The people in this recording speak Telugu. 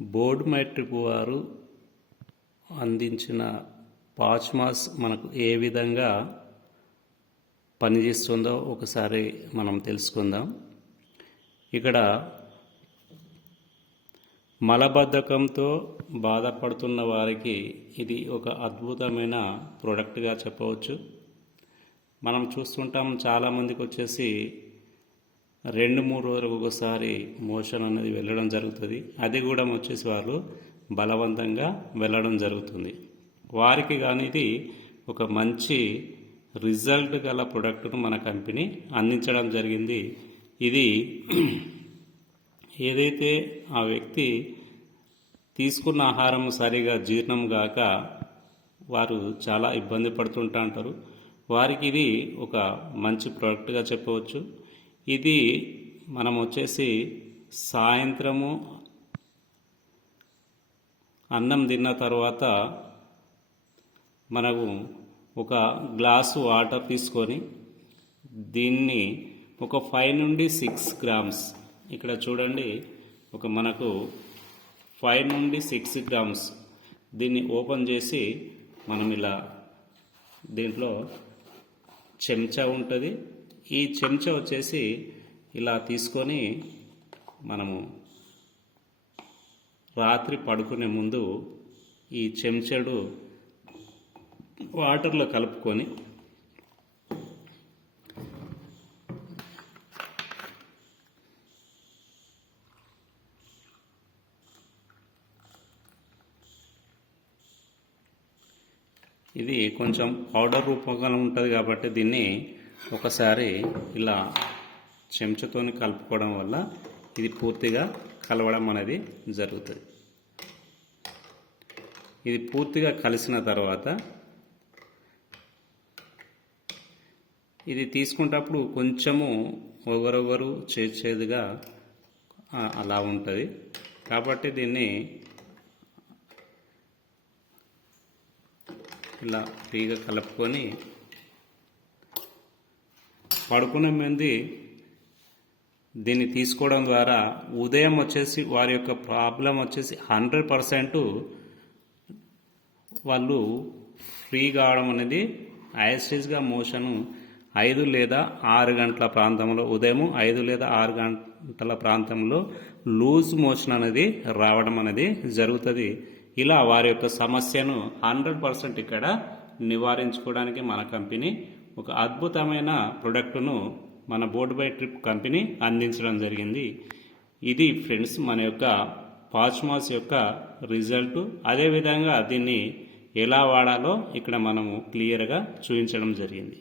బోర్డ్ మెట్రిక్ వారు అందించిన పాచ్మాస్ మనకు ఏ విధంగా పనిచేస్తుందో ఒకసారి మనం తెలుసుకుందాం. ఇక్కడ మలబద్ధకంతో బాధపడుతున్న వారికి ఇది ఒక అద్భుతమైన ప్రోడక్ట్గా చెప్పవచ్చు. మనం చూస్తుంటాం చాలామందికి వచ్చేసి 2-3 రోజులకు ఒకసారి మోషన్ అనేది వెళ్ళడం జరుగుతుంది. అది కూడా వచ్చేసి వాళ్ళు బలవంతంగా వెళ్ళడం జరుగుతుంది. వారికి కానీ ఇది ఒక మంచి రిజల్ట్ గల ప్రోడక్ట్ను మన కంపెనీ అందించడం జరిగింది. ఇది ఏదైతే ఆ వ్యక్తి తీసుకున్న ఆహారం సరిగా జీర్ణం కాక వారు చాలా ఇబ్బంది పడుతుంటా ఉంటారు. వారికి ఇది ఒక మంచి ప్రోడక్ట్గా చెప్పవచ్చు. ఇది మనం వచ్చేసి సాయంత్రము అన్నం తిన్న తర్వాత మనము ఒక గ్లాసు వాటర్ తీసుకొని దీన్ని ఒక 5 నుండి 6 గ్రామ్స్, ఇక్కడ చూడండి ఒక మనకు 5 నుండి 6 గ్రామ్స్ దీన్ని ఓపెన్ చేసి మనం ఇలా దీంట్లో చెంచా ఉంటుంది. ఈ చెంచా వచ్చేసి ఇలా తీసుకొని మనము రాత్రి పడుకునే ముందు ఈ చెంచాడు వాటర్లో కలుపుకొని ఇది కొంచెం పౌడర్ రూపంగా ఉంటుంది కాబట్టి దీన్ని ఒకసారి ఇలా చెంచాతోని కలుపుకోవడం వల్ల ఇది పూర్తిగా కలవడం అనేది జరుగుతుంది. ఇది పూర్తిగా కలిసిన తర్వాత ఇది తీసుకునేటప్పుడు కొంచెము ఒగరొగరు చేదుగా అలా ఉంటుంది. కాబట్టి దీన్ని ఇలా ఫ్రీగా కలుపుకొని పడుకునే ముందు దీన్ని తీసుకోవడం ద్వారా ఉదయం వచ్చేసి వారి యొక్క ప్రాబ్లం వచ్చేసి 100% వాళ్ళు ఫ్రీ కావడం అనేది యాసిడ్గా మోషను 5 లేదా 6 గంటల ప్రాంతంలో, ఉదయం 5 లేదా 6 గంటల ప్రాంతంలో లూజ్ మోషన్ అనేది రావడం అనేది జరుగుతుంది. ఇలా వారి యొక్క సమస్యను 100% ఇక్కడ నివారించుకోవడానికి మన కంపెనీ ఒక అద్భుతమైన ప్రోడక్ట్ను మన బోర్డ్ బై ట్రిప్ కంపెనీ అందించడం జరిగింది. ఇది ఫ్రెండ్స్ మన యొక్క పాచ్మాస్ యొక్క రిజల్ట్. అదేవిధంగా దీన్ని ఎలా వాడాలో ఇక్కడ మనము క్లియర్గా చూపించడం జరిగింది.